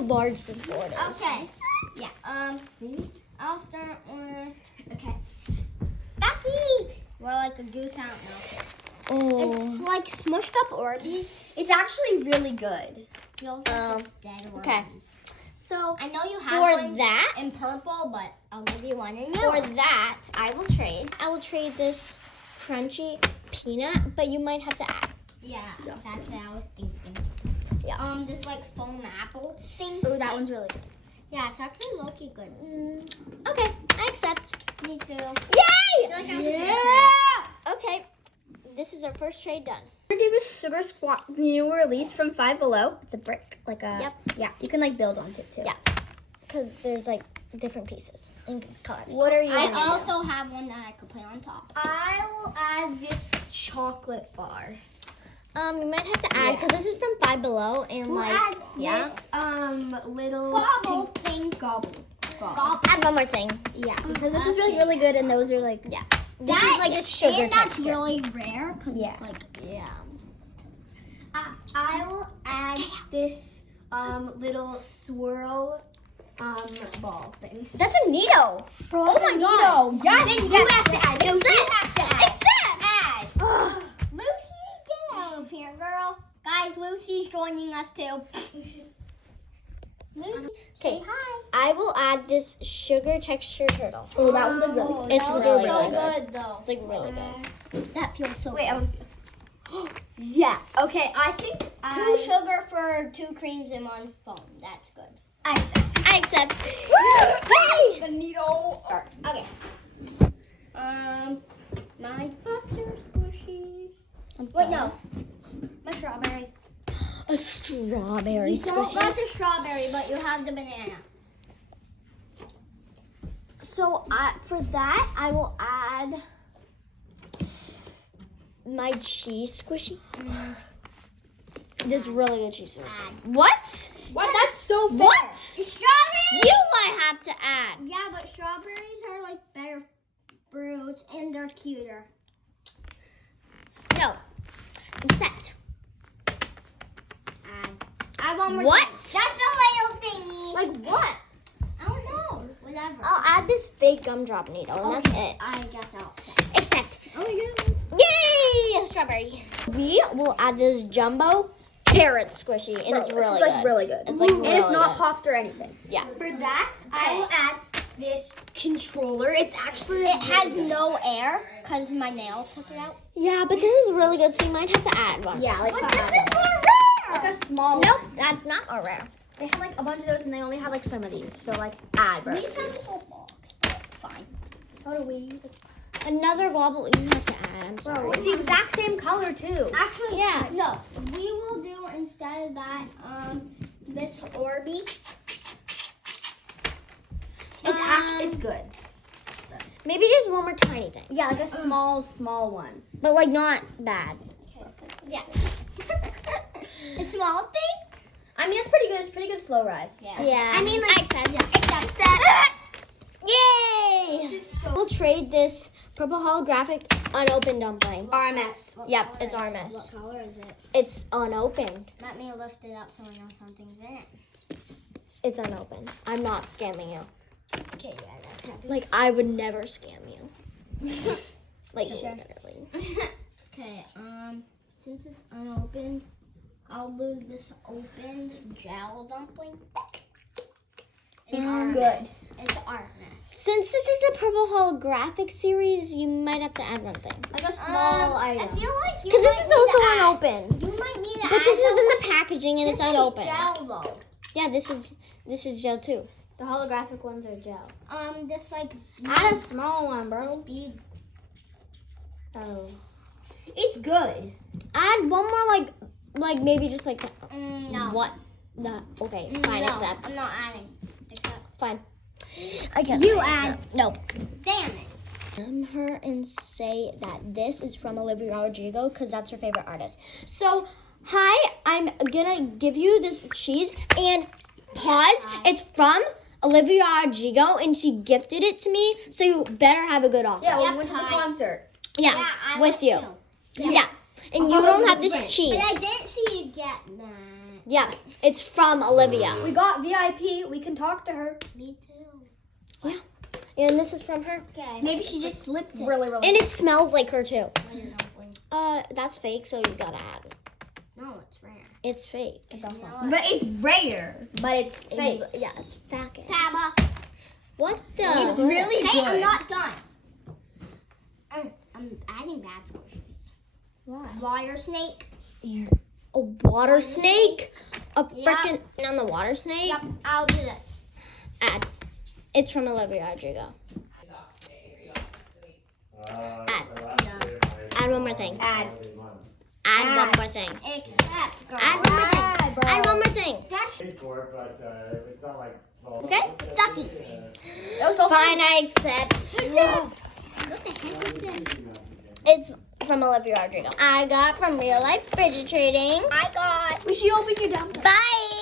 how large this board is. Okay. Yeah. I'll start with. Okay. Ducky. We're like a goose. I don't know. Oh. It's like smushed up Orbeez. It's actually really good. Feels like dead Orbeez. Okay. So I know you have For one that, in purple, but I'll give you one in for yellow. that, I will trade. I will trade this crunchy peanut, but you might have to add. Yeah, that's what I was thinking. Yeah. This like foam apple thing. oh, that one's really good. Yeah, it's actually low-key good. Okay, I accept. Me too. Yay! Yeah. Okay, this is our first trade done. We're gonna do the sugar squat new release from Five Below. It's a brick, like a. Yep. Yeah, you can like build onto it too. Yeah. Because there's like different pieces and colors. What are you? I gonna do? also have one that I could put on top. I will add this chocolate bar. You might have to add because this is from Five Below and We'll like add yeah. this little Gobble thing. gobble. Add one more thing. Yeah, because this is really good, and those are like Yeah. This is like a sugar and that's texture. really rare because Yeah. it's like Yeah. I will add this little swirl ball thing. That's a Nito. Bro, Oh my god. Yeah, then you have to add. No, you Accept. have to add. Accept. add. Ugh. Lucy, get out of here, girl. Guys, Lucy's joining us too. Lucy, say Okay. hi. I will add this sugar texture turtle. Oh, that one's really. It's that was really, so really good. good though. It's like really good. That feels so Wait, good. yeah. Okay, I think Two sugar for 2 creams and 1 foam. That's good. I accept. I accept. Yay! The needle. Okay. My butter squishy. Wait, no. My strawberry. A strawberry You don't squishy. got the strawberry, but you have the banana. So for that, I will add my cheese squishy. This really good cheese squishy. Add. What? What? That's so fair. What? Strawberry? You might have to add. Yeah, but strawberries are like better fruits and they're cuter. No. Accept. I want more. What? Thing. That's a little thingy. Like what? I don't know. Whatever. I'll add this fake gumdrop needle, and that's it. I guess I'll. Accept. Oh my god. Yay! Strawberry. We will add this jumbo carrot squishy, and it's really This is like good. really good. It's like and it's really not good. popped or anything. Yeah. For that, I will add this controller. It's actually It has no air because my nail took it out. Yeah, but this is really good, so you might have to add one. yeah, like But this five. is more Like rare. a small. Nope, that's not a rare. They had like a bunch of those, and they only had like some of these. So like add, bro. We found a whole box, but fine. So do we. Another gobble you have to add. I'm sorry. Bro, it's the exact same color too. Actually, Yeah. no. We will do instead of that, this Orbeez. It's good. Maybe just one more tiny thing, Yeah, like a small one. but like not bad. Yeah. A small thing? I mean, it's pretty good. It's pretty good slow rise. Yeah. I mean, like, I accept. except that. Yay! We'll trade this purple holographic unopened dumpling. RMS. Yep, it's RMS. What color is it? It's unopened. Let me lift it up so I know something's in it. It's unopened. I'm not scamming you. Okay, yeah, that's happy. Like, I would never scam you. Like, Sure. literally. Okay, since it's unopened, I'll do this opened gel dumpling. It's good. It's RMS. Since this is a purple holographic series, you might have to add one thing. Like a small I item. feel like you Because this might is need also to add- unopened. You might need to But add this is in some- the packaging and it's this is unopened. gel though. Yeah, this is gel too. The holographic ones are gel. This like Add a small one, this bro. bead. Oh. It's good. Add one more like maybe just like No. what? No. Okay, fine, no, accept. I'm not adding. Except Fine. I guess. You I add. accept. No. Damn it. Her and say that this is from Olivia Rodrigo because that's her favorite artist. So, hi, I'm gonna give you this cheese and pause. It's from Olivia Rodrigo and she gifted it to me, so you better have a good offer. Yeah, Yep, we went to the hi. concert. Yeah, I with went you. too. Yeah. And you Oh, don't have that's this right. cheese. But I didn't see you get that. Yeah, it's from Olivia. We got VIP. We can talk to her. Me too. And this is from her. Okay. Maybe she just slipped it. really. And it smells like her too. Later, dumpling. That's fake, so you gotta add it. No, it's rare. It's fake. It's also. No, But it's rare. But it's fake. Yeah, it's fake. Taba. What the? It's really Hey, good. I'm not done. I'm adding bad squishes. Why? Water snake. A water snake? A Yep. frickin' on the water snake? Yep, I'll do this. Add. It's from Olivia Rodrigo. Add one more thing. Add. Add one more thing. Except, girl. Add one more thing. bro. Add one more thing. That's It's not like. Okay? ducky. Fine, I accept. What the heck is this? It's from Olivia Rodrigo. I got from real life fidget trading. I got. We should open your dump. Bye.